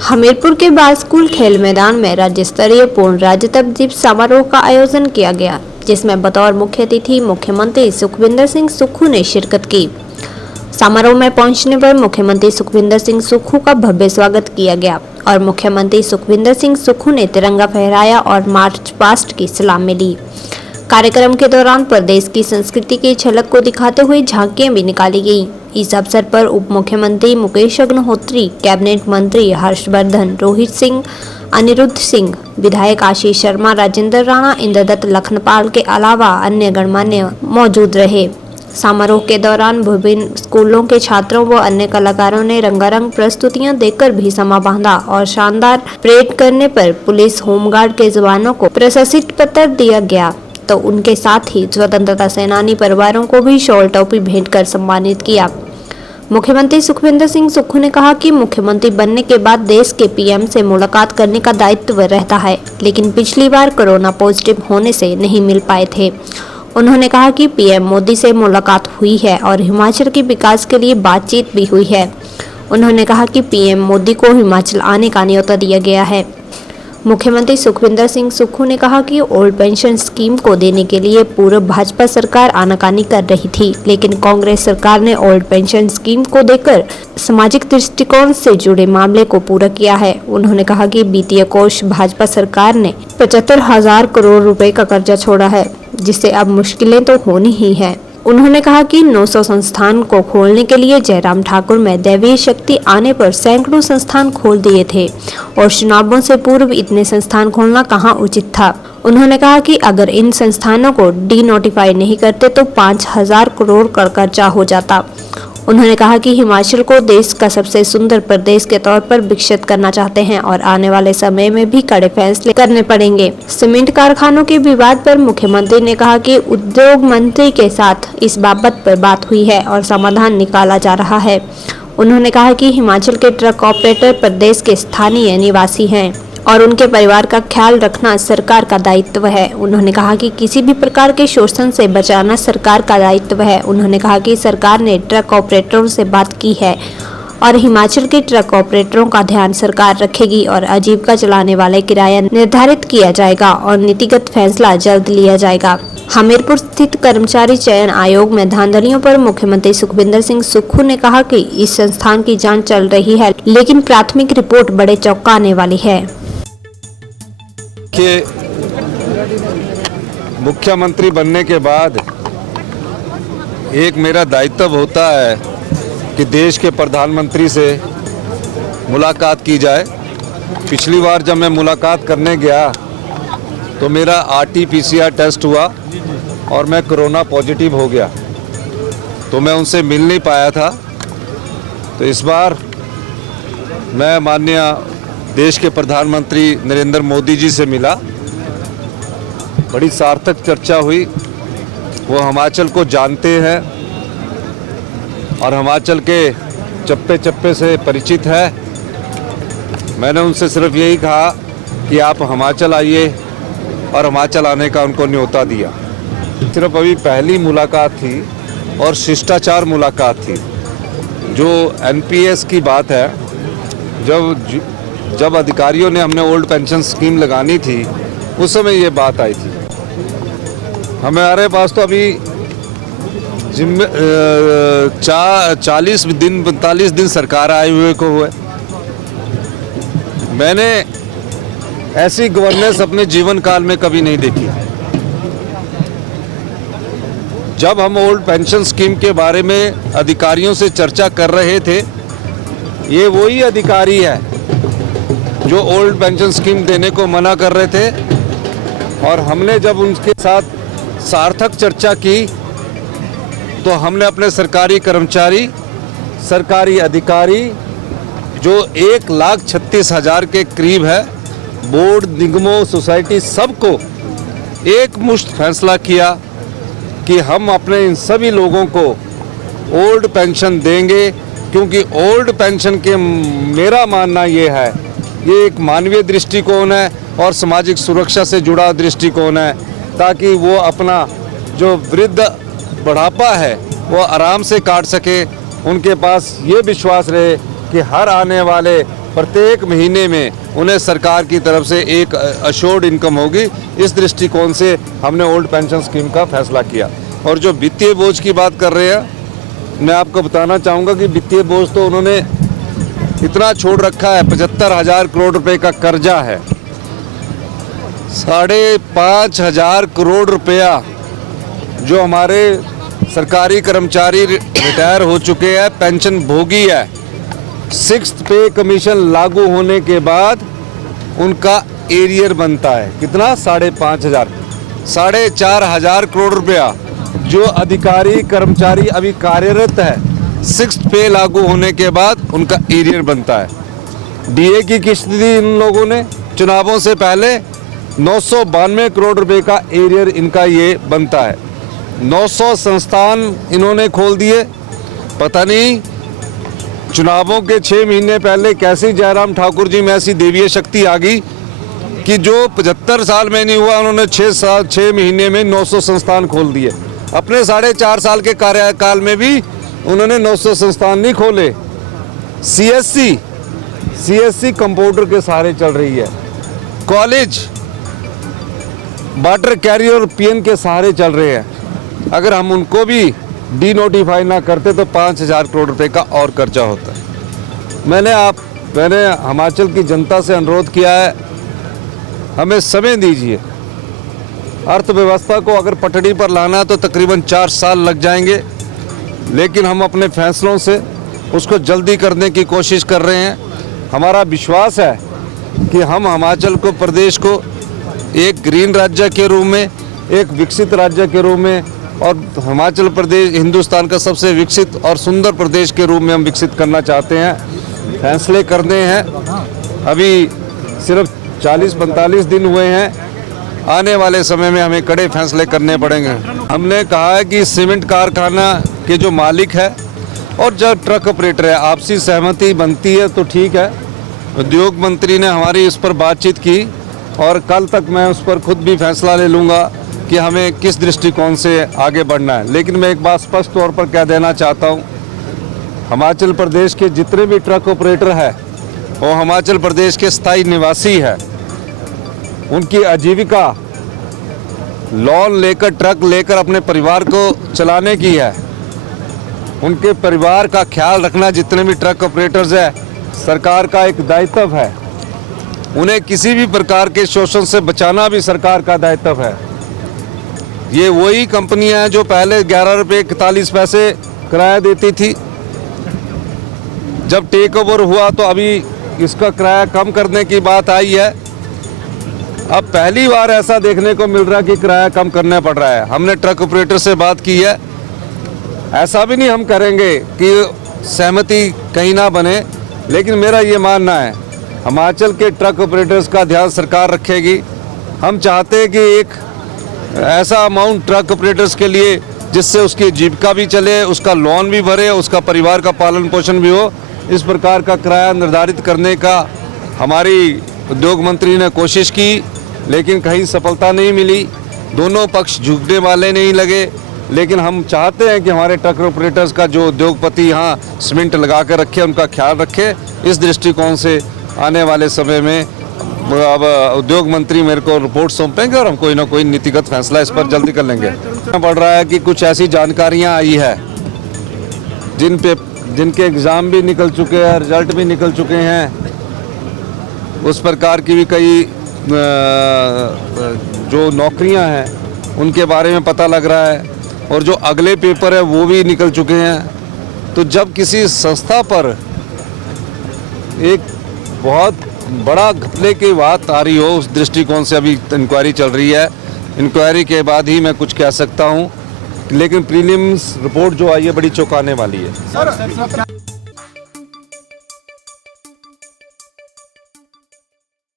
हमीरपुर के बाल स्कूल खेल मैदान में राज्य स्तरीय पूर्ण राज्यत्व दिवस समारोह का आयोजन किया गया, जिसमें बतौर मुख्य अतिथि मुख्यमंत्री सुखविंदर सिंह सुक्खू ने शिरकत की। समारोह में पहुंचने पर मुख्यमंत्री सुखविंदर सिंह सुक्खू का भव्य स्वागत किया गया और मुख्यमंत्री सुखविंदर सिंह सुक्खू ने तिरंगा फहराया और मार्च पास्ट की सलामी ली। कार्यक्रम के दौरान प्रदेश की संस्कृति की झलक को दिखाते हुए झांकियां भी निकाली गईं। इस अवसर पर उप मुख्यमंत्री मुकेश अग्निहोत्री, कैबिनेट मंत्री हर्षवर्धन, रोहित सिंह, अनिरुद्ध सिंह, विधायक आशीष शर्मा, राजेंद्र राणा, इंद्रदत्त लखनपाल के अलावा अन्य गणमान्य मौजूद रहे। समारोह के दौरान विभिन्न स्कूलों के छात्रों व अन्य कलाकारों ने रंगारंग प्रस्तुतियां देकर भी समा बांधा और शानदार परेड करने पर पुलिस होमगार्ड के जवानों को प्रशस्ति पत्र दिया गया, तो उनके साथ ही स्वतंत्रता सेनानी परिवारों को भी शॉल टोपी भेंट कर सम्मानित किया। मुख्यमंत्री सुखविंदर सिंह सुक्खू ने कहा कि मुख्यमंत्री बनने के बाद देश के पीएम से मुलाकात करने का दायित्व रहता है, लेकिन पिछली बार कोरोना पॉजिटिव होने से नहीं मिल पाए थे। उन्होंने कहा कि पीएम मोदी से मुलाकात हुई है और हिमाचल के विकास के लिए बातचीत भी हुई है। उन्होंने कहा कि पीएम मोदी को हिमाचल आने का न्योता दिया गया है। मुख्यमंत्री सुखविंदर सिंह सुक्खू ने कहा कि ओल्ड पेंशन स्कीम को देने के लिए पूर्व भाजपा सरकार आनाकानी कर रही थी, लेकिन कांग्रेस सरकार ने ओल्ड पेंशन स्कीम को देकर सामाजिक दृष्टिकोण से जुड़े मामले को पूरा किया है। उन्होंने कहा कि वित्तीय कोष भाजपा सरकार ने 75,000 करोड़ रुपए का कर्जा छोड़ा है, जिससे अब मुश्किलें तो होनी ही है। उन्होंने कहा कि 900 संस्थान को खोलने के लिए जयराम ठाकुर में दैवीय शक्ति आने पर सैकड़ों संस्थान खोल दिए थे और चुनावों से पूर्व इतने संस्थान खोलना कहाँ उचित था। उन्होंने कहा कि अगर इन संस्थानों को डी नोटिफाई नहीं करते तो 5,000 करोड़ का कर्जा हो जाता। उन्होंने कहा कि हिमाचल को देश का सबसे सुंदर प्रदेश के तौर पर विकसित करना चाहते हैं और आने वाले समय में भी कड़े फैसले करने पड़ेंगे। सीमेंट कारखानों के विवाद पर मुख्यमंत्री ने कहा कि उद्योग मंत्री के साथ इस बाबत पर बात हुई है और समाधान निकाला जा रहा है। उन्होंने कहा कि हिमाचल के ट्रक ऑपरेटर प्रदेश के स्थानीय निवासी हैं और उनके परिवार का ख्याल रखना सरकार का दायित्व है। उन्होंने कहा कि किसी भी प्रकार के शोषण से बचाना सरकार का दायित्व है। उन्होंने कहा कि सरकार ने ट्रक ऑपरेटरों से बात की है और हिमाचल के ट्रक ऑपरेटरों का ध्यान सरकार रखेगी और आजीविका चलाने वाले किराया निर्धारित किया जाएगा और नीतिगत फैसला जल्द लिया जाएगा। हमीरपुर स्थित कर्मचारी चयन आयोग में धांधलियों पर मुख्यमंत्री सुखविंदर सिंह सुक्खू ने कहा कि इस संस्थान की जांच चल रही है, लेकिन प्राथमिक रिपोर्ट बड़े चौंकाने वाली है। कि मुख्यमंत्री बनने के बाद एक मेरा दायित्व होता है कि देश के प्रधानमंत्री से मुलाकात की जाए। पिछली बार जब मैं मुलाकात करने गया तो मेरा RT-PCR टेस्ट हुआ और मैं कोरोना पॉजिटिव हो गया, तो मैं उनसे मिल नहीं पाया था। तो इस बार मैं माननीय देश के प्रधानमंत्री नरेंद्र मोदी जी से मिला, बड़ी सार्थक चर्चा हुई। वो हिमाचल को जानते हैं और हिमाचल के चप्पे चप्पे से परिचित है। मैंने उनसे सिर्फ यही कहा कि आप हिमाचल आइए और हिमाचल आने का उनको न्योता दिया। सिर्फ अभी पहली मुलाकात थी और शिष्टाचार मुलाकात थी। जो NPS की बात है, जब अधिकारियों ने हमने ओल्ड पेंशन स्कीम लगानी थी उस समय ये बात आई थी। हमारे पास तो अभी 45 दिन सरकार आए हुए को हुए। मैंने ऐसी गवर्नेंस अपने जीवन काल में कभी नहीं देखी। जब हम ओल्ड पेंशन स्कीम के बारे में अधिकारियों से चर्चा कर रहे थे, ये वही अधिकारी है जो ओल्ड पेंशन स्कीम देने को मना कर रहे थे और हमने जब उनके साथ सार्थक चर्चा की तो हमने अपने सरकारी कर्मचारी, सरकारी अधिकारी जो 1,36,000 के करीब है, बोर्ड, निगमों, सोसाइटी, सबको एक मुश्त फैसला किया कि हम अपने इन सभी लोगों को ओल्ड पेंशन देंगे, क्योंकि ओल्ड पेंशन के मेरा मानना ये है, ये एक मानवीय दृष्टिकोण है और सामाजिक सुरक्षा से जुड़ा दृष्टिकोण है, ताकि वो अपना जो वृद्ध बुढ़ापा है वो आराम से काट सके उनके पास ये विश्वास रहे कि हर आने वाले प्रत्येक महीने में उन्हें सरकार की तरफ से एक अश्योर्ड इनकम होगी। इस दृष्टिकोण से हमने ओल्ड पेंशन स्कीम का फैसला किया। और जो वित्तीय बोझ की बात कर रहे हैं, मैं आपको बताना चाहूँगा कि वित्तीय बोझ तो उन्होंने इतना छोड़ रखा है, 75,000 करोड़ रुपए का कर्जा है, 5,500 करोड़ रुपया जो हमारे सरकारी कर्मचारी रिटायर हो चुके हैं, पेंशन भोगी है, 6th पे कमीशन लागू होने के बाद उनका एरियर बनता है कितना, 5,500, 4,500 करोड़ रुपया जो अधिकारी कर्मचारी अभी कार्यरत है, 6th पे लागू होने के बाद उनका एरियर बनता है। डीए की किस्त दी इन लोगों ने चुनावों से पहले, 992 करोड़ रुपए का एरियर इनका ये बनता है। 900 संस्थान इन्होंने खोल दिए। पता नहीं चुनावों के 6 महीने पहले कैसी जयराम ठाकुर जी में ऐसी देवीय शक्ति आ गई कि जो 75 साल में नहीं हुआ, उन्होंने 6 महीने में 900 संस्थान खोल दिए। अपने 4.5 साल के कार्यकाल में भी उन्होंने 900 संस्थान नहीं खोले। सीएससी कंप्यूटर के सहारे चल रही है। कॉलेज वाटर कैरियर और पीएन के सहारे चल रहे हैं। अगर हम उनको भी डी नोटिफाई ना करते तो 5,000 करोड़ रुपए का और कर्जा होता है। मैंने हिमाचल की जनता से अनुरोध किया है, हमें समय दीजिए। अर्थव्यवस्था को अगर पटड़ी पर लाना है तो तकरीबन 4 साल लग जाएंगे, लेकिन हम अपने फैसलों से उसको जल्दी करने की कोशिश कर रहे हैं। हमारा विश्वास है कि हम हिमाचल को, प्रदेश को एक ग्रीन राज्य के रूप में, एक विकसित राज्य के रूप में, और हिमाचल प्रदेश हिंदुस्तान का सबसे विकसित और सुंदर प्रदेश के रूप में हम विकसित करना चाहते हैं। फैसले करने हैं। अभी सिर्फ 40-45 दिन हुए हैं। आने वाले समय में हमें कड़े फैसले करने पड़ेंगे। हमने कहा है कि सीमेंट कारखाना के जो मालिक है और जो ट्रक ऑपरेटर है, आपसी सहमति बनती है तो ठीक है। उद्योग मंत्री ने हमारी इस पर बातचीत की और कल तक मैं उस पर खुद भी फैसला ले लूँगा कि हमें किस दृष्टिकोण से आगे बढ़ना है। लेकिन मैं एक बात स्पष्ट तौर पर कह देना चाहता हूँ, हिमाचल प्रदेश के जितने भी ट्रक ऑपरेटर हैं वो हिमाचल प्रदेश के स्थायी निवासी है। उनकी आजीविका लोन लेकर, ट्रक लेकर अपने परिवार को चलाने की है। उनके परिवार का ख्याल रखना जितने भी ट्रक ऑपरेटर्स हैं, सरकार का एक दायित्व है। उन्हें किसी भी प्रकार के शोषण से बचाना भी सरकार का दायित्व है। ये वही कंपनियां हैं जो पहले 11 रुपये 41 पैसे किराया देती थी। जब टेक ओवर हुआ तो अभी इसका किराया कम करने की बात आई है। अब पहली बार ऐसा देखने को मिल रहा है कि किराया कम करना पड़ रहा है। हमने ट्रक ऑपरेटर से बात की है। ऐसा भी नहीं हम करेंगे कि सहमति कहीं ना बने, लेकिन मेरा ये मानना है हिमाचल के ट्रक ऑपरेटर्स का ध्यान सरकार रखेगी। हम चाहते हैं कि एक ऐसा अमाउंट ट्रक ऑपरेटर्स के लिए जिससे उसकी जीविका भी चले, उसका लोन भी भरे, उसका परिवार का पालन पोषण भी हो। इस प्रकार का किराया निर्धारित करने का हमारी उद्योग मंत्री ने कोशिश की, लेकिन कहीं सफलता नहीं मिली। दोनों पक्ष झुकने वाले नहीं लगे। लेकिन हम चाहते हैं कि हमारे ट्रक ऑपरेटर्स का जो उद्योगपति यहाँ सीमेंट लगा कर रखे, उनका ख्याल रखे। इस दृष्टिकोण से आने वाले समय में अब उद्योग मंत्री मेरे को रिपोर्ट सौंपेंगे और हम कोई ना कोई नीतिगत फैसला इस पर जल्दी कर लेंगे। बढ़ रहा है कि कुछ ऐसी जानकारियां आई है जिनके एग्ज़ाम भी निकल चुके हैं, रिजल्ट भी निकल चुके हैं। उस प्रकार की भी कई जो नौकरियां हैं उनके बारे में पता लग रहा है, और जो अगले पेपर है वो भी निकल चुके हैं। तो जब किसी संस्था पर एक बहुत बड़ा घपले की बात आ रही हो, उस दृष्टिकोण से अभी इंक्वायरी चल रही है। इंक्वायरी के बाद ही मैं कुछ कह सकता हूं, लेकिन प्रीलिम्स रिपोर्ट जो आई है बड़ी चौंकाने वाली है। सर क्या